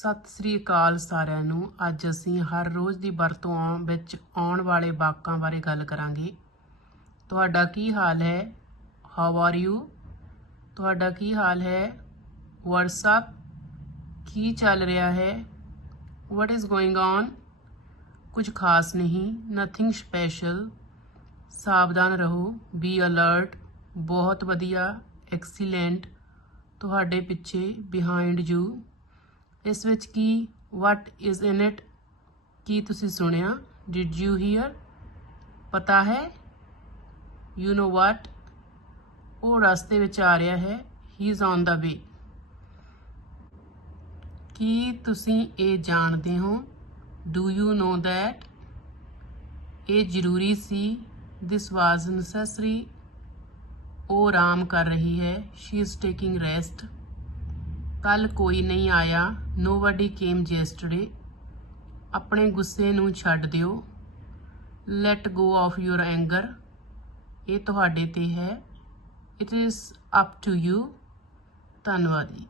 ਸਤਿ ਸ੍ਰੀ ਅਕਾਲ ਸਾਰਿਆਂ ਨੂੰ। ਅੱਜ ਅਸੀਂ ਹਰ ਰੋਜ਼ ਦੀ ਵਰਤੋਂ ਆਉਣ- ਵਿੱਚ ਆਉਣ ਵਾਲੇ ਵਾਕਾਂ ਬਾਰੇ ਗੱਲ ਕਰਾਂਗੇ। ਤੁਹਾਡਾ ਕੀ ਹਾਲ ਹੈ? ਹਾਊ ਆਰ ਯੂ ਤੁਹਾਡਾ ਕੀ ਹਾਲ ਹੈ? WhatsApp ਕੀ ਚੱਲ ਰਿਹਾ ਹੈ? What ਇਜ਼ ਗੋਇੰਗ ਔਨ ਕੁਝ ਖਾਸ ਨਹੀਂ ਨਥਿੰਗ ਸਪੈਸ਼ਲ ਸਾਵਧਾਨ ਰਹੋ ਬੀ ਅਲਰਟ ਬਹੁਤ ਵਧੀਆ ਐਕਸੀਲੈਂਟ ਤੁਹਾਡੇ ਪਿੱਛੇ ਬਿਹਾਈਂਡ ਯੂ ਇਸ ਵਿੱਚ ਕੀ ਵਾਟ ਇਜ਼ ਇਨ ਇਟ ਕੀ ਤੁਸੀਂ ਸੁਣਿਆ ਡਿਡ ਯੂ ਹੀਅਰ ਪਤਾ ਹੈ ਯੂ نو ਵਾਟ ਉਹ ਰਸਤੇ ਵਿੱਚ ਆ ਰਿਹਾ ਹੈ ਹੀ ਇਜ਼ ਔਨ ਦਾ ਵੇ ਕੀ ਤੁਸੀਂ ਇਹ ਜਾਣਦੇ ਹੋ ਡੂ ਯੂ نو ਦੈਟ ਇਹ ਜ਼ਰੂਰੀ ਸੀ ਦਿਸ ਵਾਜ਼ ਨੈਸੈਸਰੀ ਉਹ ਆਰਾਮ ਕਰ ਰਹੀ ਹੈ ਸ਼ੀ ਇਜ਼ ਟੇਕਿੰਗ ਰੈਸਟ ਕੱਲ ਕੋਈ ਨਹੀਂ ਆਇਆ ਨੋਬਡੀ ਕੇਮ ਯੈਸਟਰਡੇ ਆਪਣੇ ਗੁੱਸੇ ਨੂੰ ਛੱਡ ਦਿਓ let go of your anger ਇਹ ਤੁਹਾਡੇ ਤੇ ਹੈ it is up to you ਧੰਨਵਾਦ ਜੀ